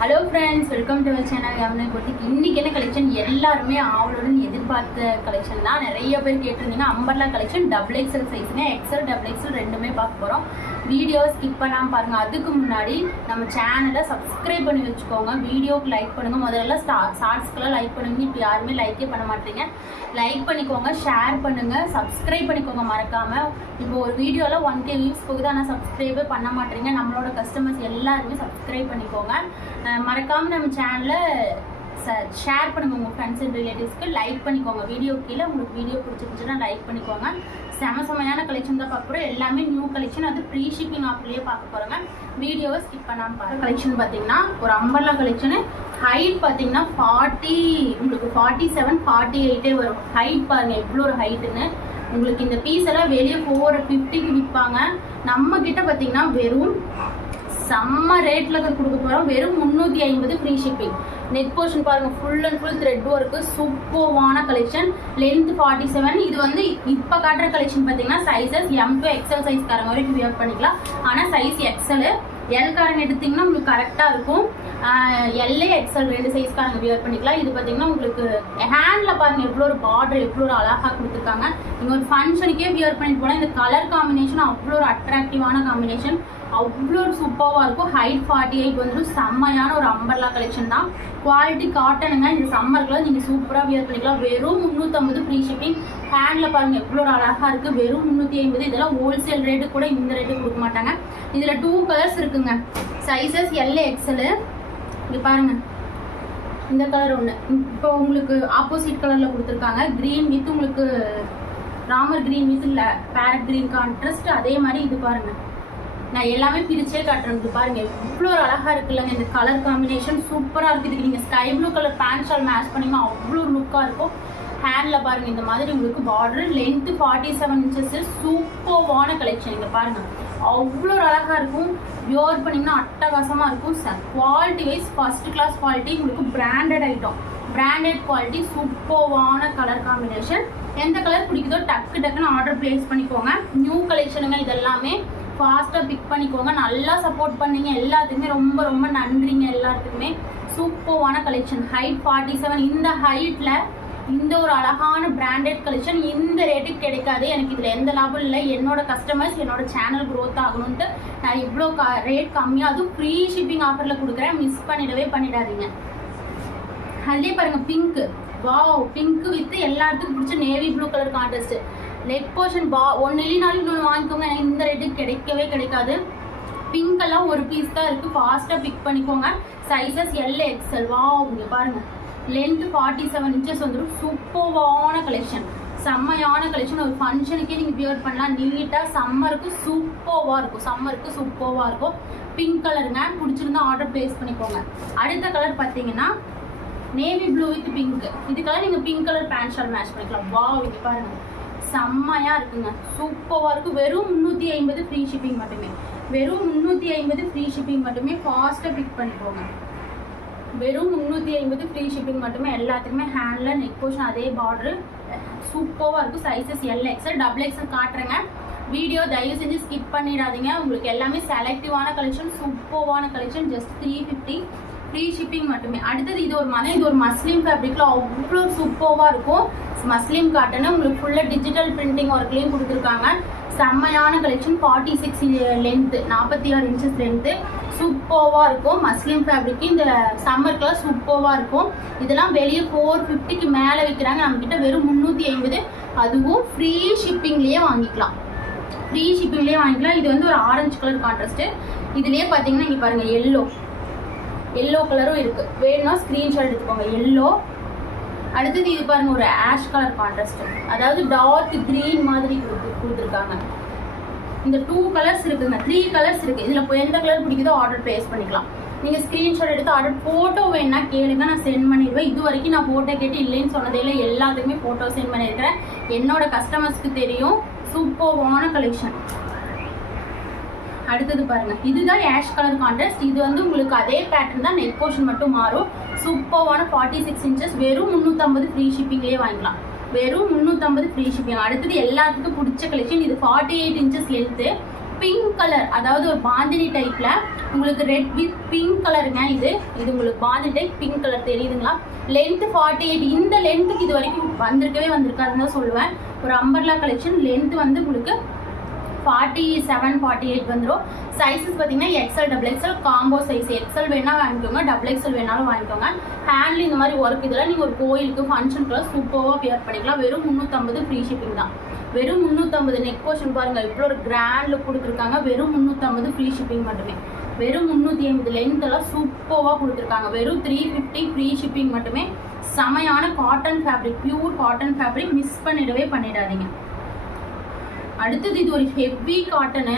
Hello friends, welcome to our channel Yamuna boutique. இன்றைக்கி என்ன collection எல்லாருமே ஆவலுடன் எதிர்பார்த்த கலெக்ஷன் தான். நிறைய பேர் கேட்டிருந்தீங்க. அம்பர்லா கலெக்ஷன் டபுள் எக்ஸல் சைஸுங்க, எக்ஸல் டபுள் எக்ஸல் ரெண்டுமே பார்க்க போகிறோம். வீடியோ ஸ்கிப் பண்ணாமல் பாருங்கள். அதுக்கு முன்னாடி நம்ம சேனலை சப்ஸ்கிரைப் பண்ணி வச்சுக்கோங்க, வீடியோக்கு லைக் பண்ணுங்கள். முதல்ல ஷார்ட்ஸ்க்கெல்லாம் லைக் பண்ணுங்க. இப்போ யாருமே லைக்கே பண்ண மாட்டீங்க. லைக் பண்ணிக்கோங்க, ஷேர் பண்ணுங்கள், சப்ஸ்கிரைப் பண்ணிக்கோங்க மறக்காமல். இப்போ ஒரு வீடியோவில் 1K வியூஸ் போகுது, ஆனால் சப்ஸ்கிரைபே பண்ண மாட்டேறீங்க. நம்மளோட கஸ்டமர்ஸ் எல்லாருமே சப்ஸ்கிரைப் பண்ணிக்கோங்க. மறக்காமல் நம்ம சேனலை ஷேர் பண்ணுங்கள் உங்கள் ஃப்ரெண்ட்ஸ் அண்ட் ரிலேட்டிவ்ஸ்க்கு. லைக் பண்ணிக்கோங்க. வீடியோ கீழே உங்களுக்கு வீடியோ பிடிச்சிருந்துச்சுன்னா லைக் பண்ணிக்கோங்க. செமையான கலெக்ஷன் தான் பார்க்க போகிறோம். எல்லாமே நியூ கலெக்ஷன், அது ப்ரீ ஷிப்பிங் ஆஃப்லேயே பார்க்க போகிறோங்க. வீடியோவை ஸ்கிப் பண்ணாமல் பாருங்கள். கலெக்ஷன் பார்த்தீங்கன்னா ஒரு அம்பர்லா கலெக்ஷனு. ஹைட் பார்த்தீங்கன்னா 40, உங்களுக்கு 47 48 வரும். ஹைட் பாருங்கள் எவ்வளோ ஒரு ஹைட்டுன்னு. உங்களுக்கு இந்த பீஸ் எல்லாம் வெளியே 450க்கு விற்பாங்க. நம்ம கிட்ட பார்த்தீங்கன்னா வெறும் செம்ம ரேட்டில் கொடுக்க போகிறோம். வெறும் 350 ஃப்ரீ ஷிப்பிங். நெக் போர்ஷன் பாருங்கள், full and full thread work, சூப்பர்வான கலெக்ஷன். லென்த் 47. இது வந்து இப்போ காட்டுற கலெக்ஷன் பார்த்தீங்கன்னா சைஸஸ் M to XL சைஸ்காரங்க வரைக்கும் வியர் பண்ணிக்கலாம். ஆனால் சைஸ் எக்ஸல் எல்காரங்க எடுத்திங்கன்னா உங்களுக்கு கரெக்டாக இருக்கும். LA XL ரெண்டு சைஸ்காரங்க வியர் பண்ணிக்கலாம். இது பார்த்தீங்கன்னா உங்களுக்கு ஹேண்டில் பாருங்கள் எவ்வளோ ஒரு பார்டர், எவ்வளோ ஒரு அழகாக கொடுத்துருக்காங்க. நீங்கள் ஒரு ஃபங்க்ஷனுக்கே வியர் பண்ணிட்டு போனால். இந்த கலர் காம்பினேஷன் அவ்வளோ ஒரு அட்ராக்டிவான காம்பினேஷன், அவ்வளோ ஒரு சூப்பராக இருக்கும். ஹைட் 48 வந்துடும். செம்மையான ஒரு அம்பர்லா கலெக்ஷன் தான். குவாலிட்டி காட்டனுங்க. இந்த சம்மருக்குள்ள நீங்கள் சூப்பராக வியர் பண்ணிக்கலாம். வெறும் 350 ஃப்ரீ ஷிப்பிங். ஹேண்டில் பாருங்கள் எவ்வளோ ஒரு அழகாக இருக்குது. வெறும் 350. இதெல்லாம் ஹோல்சேல் ரேட்டு கூட இந்த ரேட்டு கொடுக்க மாட்டாங்க. இதில் 2 கலர்ஸ் இருக்குங்க. Sizes LA XL. இங்கே பாருங்கள், இந்த கலர் ஒன்று. இப்போ உங்களுக்கு ஆப்போசிட் கலரில் கொடுத்துருக்காங்க. க்ரீன் வித் உங்களுக்கு ராமர் க்ரீன் வித் இல்லை பேரட் க்ரீன் கான்ட்ராஸ்ட். அதே மாதிரி இது பாருங்கள், நான் எல்லாமே பிரிச்சே காட்டுறேன். பாருங்க இவ்வளோ ஒரு அழகாக இருக்குல்லங்க. இந்த கலர் காம்பினேஷன் சூப்பராக இருக்குது. நீங்கள் sky blue colour pant shawl match பண்ணிங்கன்னா அவ்வளோ லுக்காக இருக்கும். ஹேண்டில் பாருங்கள் இந்த மாதிரி உங்களுக்கு பார்டர். Length 47 inches. சூப்பர்வான கலெக்ஷன். இங்கே பாருங்கள் அவ்வளோ ஒரு அழகாக இருக்கும். வியர் பண்ணிங்கன்னா அட்டகாசமாக இருக்கும். Quality wise first class quality. உங்களுக்கு பிராண்டட் ஐட்டம், பிராண்டட் குவாலிட்டி, சூப்பர்வான கலர் காம்பினேஷன். எந்த கலர் பிடிக்குதோ டக்குன்னு ஆர்டர் பிளேஸ் பண்ணிக்கோங்க. நியூ கலெக்ஷனுங்க இதெல்லாமே. ஃபாஸ்ட்டாக பிக் பண்ணிக்கோங்க. நல்லா சப்போர்ட் பண்ணீங்க எல்லாத்துக்குமே ரொம்ப ரொம்ப நன்றிங்க எல்லாத்துக்குமே. சூப்பர்வான கலெக்ஷன். ஹைட் 47. இந்த ஹைட்டில் இந்த ஒரு அழகான பிராண்டட் கலெக்ஷன் இந்த ரேட்டுக்கு கிடைக்காது. எனக்கு இதில் எந்த லாபம் இல்லை. என்னோட கஸ்டமர்ஸ் என்னோட சேனல் க்ரோத் ஆகணுன்ட்டு நான் இவ்வளோ ரேட் கம்மியாக, அதுவும் ஃப்ரீ ஷிப்பிங் ஆஃபரில் கொடுக்குறேன். மிஸ் பண்ணிடாதீங்க. அதே பாருங்கள் பிங்க்கு. வாவ், பிங்க்கு வித் எல்லாத்துக்கும் பிடிச்ச navy blue colour contrast. Neck portion ஒன்று இல்லைனாலும் இன்னொன்று வாங்கிக்கோங்க. எனக்கு இந்த ரேட்டுக்கு கிடைக்காது. பிங்க் எல்லாம் ஒரு பீஸ் தான் இருக்குது. ஃபாஸ்ட்டாக பிக் பண்ணிக்கோங்க. Sizes LA XL. வாவ், இங்கே பாருங்கள் லென்த் 47 இன்ச்சஸ் வந்துடும். சூப்பர்வான கலெக்ஷன், செம்மையான கலெக்ஷன். ஒரு ஃபங்க்ஷனுக்கே நீங்கள் வியர் பண்ணலாம் நீட்டாக. சம்மருக்கு சூப்பர்வாக இருக்கும். பிங்க் கலருங்க. பிடிச்சிருந்தா ஆர்டர் பிளேஸ் பண்ணிக்கோங்க. அடுத்த கலர் பார்த்தீங்கன்னா நேவி ப்ளூ வித் பிங்க். இதுக்கெல்லாம் நீங்கள் pink colour pant shawl match பண்ணிக்கலாம். வாவ், இங்கே பாருங்கள் செம்மையாக இருக்குங்க. சூப்பராக இருக்கும். வெறும் 350 ஃப்ரீ ஷிப்பிங் மட்டுமே. வெறும் 350 ஃப்ரீ ஷிப்பிங் மட்டுமே. ஃபாஸ்ட்டாக பிக் பண்ணிக்கோங்க. வெறும் 350 ஃப்ரீ ஷிப்பிங் மட்டுமே. எல்லாத்துக்குமே ஹேண்டில் நெக் போர்ஷன் அதே பார்டரு. சூப்பராக இருக்கும். Sizes LA XL double XL காட்டுறேங்க. வீடியோ தயவு செஞ்சு ஸ்கிப் பண்ணிடாதீங்க. உங்களுக்கு எல்லாமே செலக்டிவான கலெக்ஷன், சூப்பர்வான கலெக்ஷன். ஜஸ்ட் 350 ஃப்ரீ ஷிப்பிங் மட்டுமே. அடுத்தது இது ஒரு மஸ்லிம் ஃபேப்ரிக்கில் அவ்வளோ சூப்பராக இருக்கும். Muslin cotton. உங்களுக்கு ஃபுல்லாக டிஜிட்டல் பிரிண்டிங் ஒர்க்லேயும் கொடுத்துருக்காங்க. செம்மையான கலெக்ஷன். 46 length, 46 inches length. சூப்பராக இருக்கும். மஸ்லிம் ஃபேப்ரிக்கு இந்த சம்மருக்குலாம் சூப்பராக இருக்கும். இதெல்லாம் வெளியே 450க்கு மேலே விற்கிறாங்க. நம்மக்கிட்ட வெறும் 350. அதுவும் ஃப்ரீ ஷிப்பிங்லேயே வாங்கிக்கலாம். இது வந்து ஒரு ஆரஞ்சு கலர் கான்ட்ராஸ்ட்டு. இதுலேயே பார்த்தீங்கன்னா இங்கே பாருங்கள் எல்லோ கலரும் இருக்குது. வேணும்னா ஸ்க்ரீன்ஷாட் எடுத்துக்கோங்க. எல்லோ. அடுத்தது இது பாருங்க ஒரு ஆஷ் கலர் கான்ட்ராஸ்ட், அதாவது டார்க் கிரீன் மாதிரி கொடுத்துருக்காங்க. இந்த 2 கலர்ஸ் இருக்குங்க. 3 கலர்ஸ் இருக்குது. இதில் எந்த கலர் பிடிக்குதோ ஆர்டர் பிளேஸ் பண்ணிக்கலாம். நீங்கள் ஸ்க்ரீன்ஷாட் எடுத்து ஆர்டர் ஃபோட்டோ வேணுன்னா கேளுங்க, நான் சென்ட் பண்ணிடுவேன். இது வரைக்கும் நான் ஃபோட்டோ கேட்டு இல்லைன்னு சொன்னதே இல்லை. எல்லாத்துக்குமே ஃபோட்டோ சென்ட் பண்ணியிருக்கிறேன். என்னோட கஸ்டமர்ஸ்க்கு தெரியும். சூப்பர்வான கலெக்ஷன். அடுத்தது பாருங்க, இதுதான் ஆஷ் கலர் கான்ட்ராஸ்ட். இது வந்து உங்களுக்கு அதே பேட்டர்ன் தான், நெக் போர்ஷன் மட்டும் மாறும். சூப்பர்வான 46 இன்ச்சஸ். வெறும் 350 ஃப்ரீ ஷிப்பிங்லேயே வாங்கிக்கலாம். வெறும் 350 ஃப்ரீ ஷிப்பிங். அடுத்தது எல்லாத்துக்கும் பிடிச்ச கலெக்ஷன். இது 48 இன்ச்சஸ் லென்த்து. பிங்க் கலர், அதாவது ஒரு பாந்தினி டைப்ல உங்களுக்கு ரெட் வித் பிங்க் கலருங்க. இது உங்களுக்கு பாந்தினி டைப் பிங்க் கலர் தெரியுதுங்களா? லென்த் 48. இந்த லென்த்துக்கு இது வரைக்கும் வந்திருக்காதுன்னு தான் சொல்லுவேன். ஒரு அம்பர்லா கலெக்ஷன் லென்த் வந்து உங்களுக்கு 47 48 வந்துடும். சைஸஸ் பார்த்தீங்கன்னா XL double XL combo size. XL வேணா வாங்கிக்கோங்க, டபுள் எக்ஸ்எல் வேணாலும் வாங்கிக்கோங்க. ஹேண்ட்ல இந்த மாதிரி ஒர்க் இதெல்லாம் நீங்கள் ஒரு கோயிலுக்கு ஃபங்க்ஷனுக்குலாம் சூப்பராக வியர் பண்ணிக்கலாம். வெறும் 350 ஃப்ரீ ஷிப்பிங் தான். வெறும் 350. நெக் போர்ஷன் பாருங்க இவ்வளோ ஒரு கிராண்ட் லுக் கொடுத்துருக்காங்க. வெறும் 350 ஃப்ரீ ஷிப்பிங் மட்டுமே. வெறும் 350. லென்த் எல்லாம் சூப்பராக கொடுத்துருக்காங்க. வெறும் 350 ஃப்ரீ ஷிப்பிங் மட்டுமே. செமையான cotton fabric, pure cotton fabric, miss பண்ணிடாதீங்க. அடுத்தது இது ஒரு ஹெவி காட்டனு.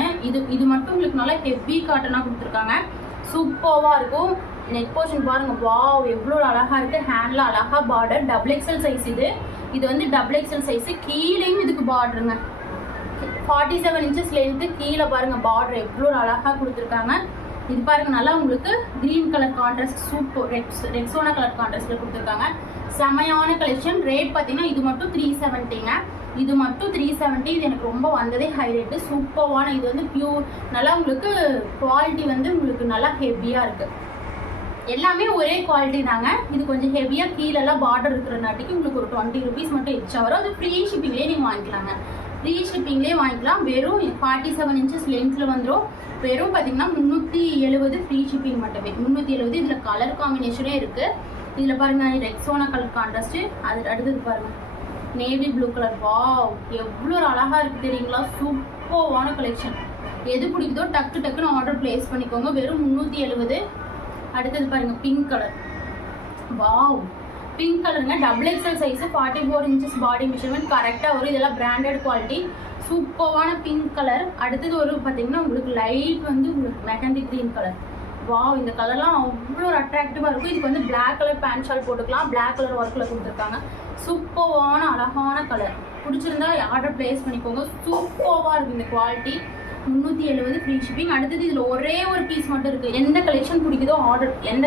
இது மட்டும் உங்களுக்கு நல்லா ஹெவி காட்டனாக கொடுத்துருக்காங்க. சூப்பராக இருக்கும். நெக் போர்ஷன் பாருங்க, வாவ் எவ்வளோ அழகாக இருக்குது. ஹேண்டில் அழகாக பார்டர். டபுள் எக்ஸ்எல் சைஸ் இது வந்து டபுள் எக்ஸ்எல் சைஸு. கீழேயும் இதுக்கு பார்டருங்க. 47 இன்ச்சஸ் லென்த்து. கீழே பாருங்க பார்டர் எவ்வளோ அழகாக கொடுத்துருக்காங்க. இது பாருங்க நல்லா உங்களுக்கு green colour contrast, super Rexona colour கான்ட்ராஸ்ட்ல கொடுத்துருக்காங்க. செமையான கலெக்ஷன். ரேட் பார்த்தீங்கன்னா இது மட்டும் 370ங்க. இது மட்டும் 370. இது எனக்கு ரொம்ப வந்ததே ஹை ரேட்டு. சூப்பரான இது வந்து பியூர், நல்லா உங்களுக்கு குவாலிட்டி வந்து உங்களுக்கு நல்லா ஹெவியாக இருக்குது. எல்லாமே ஒரே குவாலிட்டி தாங்க. இது கொஞ்சம் ஹெவியாக கீழெல்லாம் பார்டர் இருக்கிறனாட்டிக்கு உங்களுக்கு ஒரு 20 rupees மட்டும் எக்ஸ்ட்ரா வரும். அது ஃப்ரீ ஷிப்பிங்லேயே நீங்கள் வாங்கிக்கலாங்க. ஃப்ரீ ஷிப்பிங்லேயே வாங்கிக்கலாம். வெறும் 47 இன்ச்சஸ் லென்த்தில் வந்துடும். வெறும் பார்த்தீங்கன்னா 370 ஃப்ரீ ஷிப்பிங் மட்டுமே. 370. இதில் கலர் காம்பினேஷனே இருக்குது. இதில் பாருங்கள் ரெக்ஸோனா கலர் கான்ட்ராஸ்ட்டு. அது அடுத்தது பாருங்கள் நேவி ப்ளூ கலர். வாவ் எவ்வளோ அழகாக இருக்குது தெரியுங்களா? சூப்பரான கலெக்ஷன். எது பிடிக்குதோ டக்குன்னு ஆர்டர் பிளேஸ் பண்ணிக்கோங்க. வெறும் 370. அடுத்தது பாருங்கள் பிங்க் கலர். வாவ் பிங்க் கலருங்க. Double XL size. 44 இன்ச்சஸ் பாடி மெஷர்மெண்ட் கரெக்டாக வரும். இதெல்லாம் பிராண்டட் குவாலிட்டி. சூப்பரான பிங்க் கலர். அடுத்தது ஒரு பார்த்தீங்கன்னா உங்களுக்கு லைட் வந்து உங்களுக்கு மெகந்தி க்ரீன் கலர். வாவ் இந்த கலர்லாம் அவ்வளோ ஒரு அட்ராக்டிவாக இருக்கும். இதுக்கு வந்து பிளாக் கலர் பேண்ட் ஷால் போட்டுக்கலாம். பிளாக் கலர் ஒர்க்கில் கொடுத்துருக்காங்க. சூப்பரான அழகான கலர். பிடிச்சிருந்தா ஆர்டர் பிளேஸ் பண்ணிக்கோங்க. சூப்பராக இருக்குது இந்த குவாலிட்டி. 370 free shipping. அடுத்தது இதில் ஒரே ஒரு பீஸ் மட்டும் இருக்குது. எந்த கலெக்ஷன் பிடிக்குதோ எந்த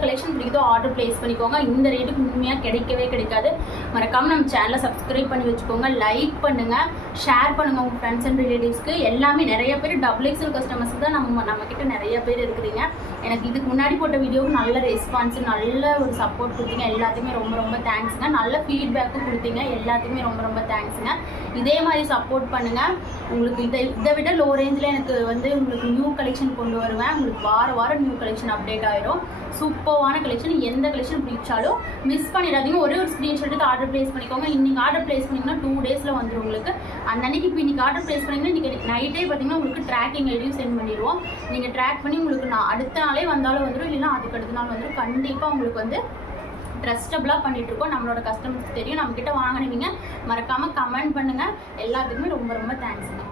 கலெக்ஷன் பிடிக்குதோ ஆர்டர் பிளேஸ் பண்ணிக்கோங்க. இந்த ரேட்டுக்கு உண்மையாக கிடைக்காது. மறக்காமல் நம்ம சேனலை சப்ஸ்கிரைப் பண்ணி வச்சுக்கோங்க. லைக் பண்ணுங்கள், ஷேர் பண்ணுங்கள் உங்கள் ஃப்ரெண்ட்ஸ் அண்ட் ரிலேட்டிவ்ஸ்க்கு. எல்லாமே நிறைய பேர் டபுள் எக்ஸ்எல் கஸ்டமர்ஸ்க்கு தான் நம்மக்கிட்ட நிறைய பேர் இருக்கிறீங்க. எனக்கு இதுக்கு முன்னாடி போட்ட வீடியோவுக்கு நல்ல ரெஸ்பான்ஸு, நல்ல ஒரு சப்போர்ட் கொடுத்தீங்க. எல்லாத்துக்குமே ரொம்ப தேங்க்ஸுங்க. நல்ல ஃபீட்பேக்கும் கொடுத்தீங்க. எல்லாத்துக்குமே ரொம்ப தேங்க்ஸுங்க. இதே மாதிரி சப்போர்ட் பண்ணுங்கள். உங்களுக்கு இதை விட லோ ரேஞ்சில் எனக்கு வந்து உங்களுக்கு நியூ கலெக்ஷன் கொண்டு வருவேன். உங்களுக்கு வாரம் நியூ கலெக்ஷன் அப்டேட் ஆயிரும். சூப்பரான கலெக்ஷன். எந்த கலெக்ஷன் பிடிச்சாலும் மிஸ் பண்ணிடாதீங்க. ஒரே ஒரு ஸ்க்ரீன்ஷாட் எடுத்து ஆர்டர் பிளேஸ் பண்ணிக்கோங்க. இன்னைக்கு ஆர்டர் பிளேஸ் பண்ணிங்கன்னா 2 daysல வந்துடும் உங்களுக்கு. அந்த அன்னைக்கு இப்போ இன்னைக்கு ஆர்டர் பிளேஸ் பண்ணிங்கன்னா இன்றைக்கி நைட்டே பார்த்தீங்கன்னா உங்களுக்கு ட்ராக்கிங் ஐடியும் சென்ட் பண்ணிடுவோம். நீங்கள் ட்ராக் பண்ணி உங்களுக்கு நான் அடுத்த நாளே வந்தாலும் வந்துடும், இல்லைன்னா அதுக்கு அடுத்த நாள் வந்துடும். கண்டிப்பாக உங்களுக்கு வந்து ட்ரஸ்டபுளாக பண்ணிகிட்ருக்கோம். நம்மளோட கஸ்டமர்ஸ்க்கு தெரியும். நம்மக்கிட்ட வாங்கினீங்க மறக்காமல் கமெண்ட் பண்ணுங்கள். எல்லாத்துக்குமே ரொம்ப தேங்க்ஸுங்க.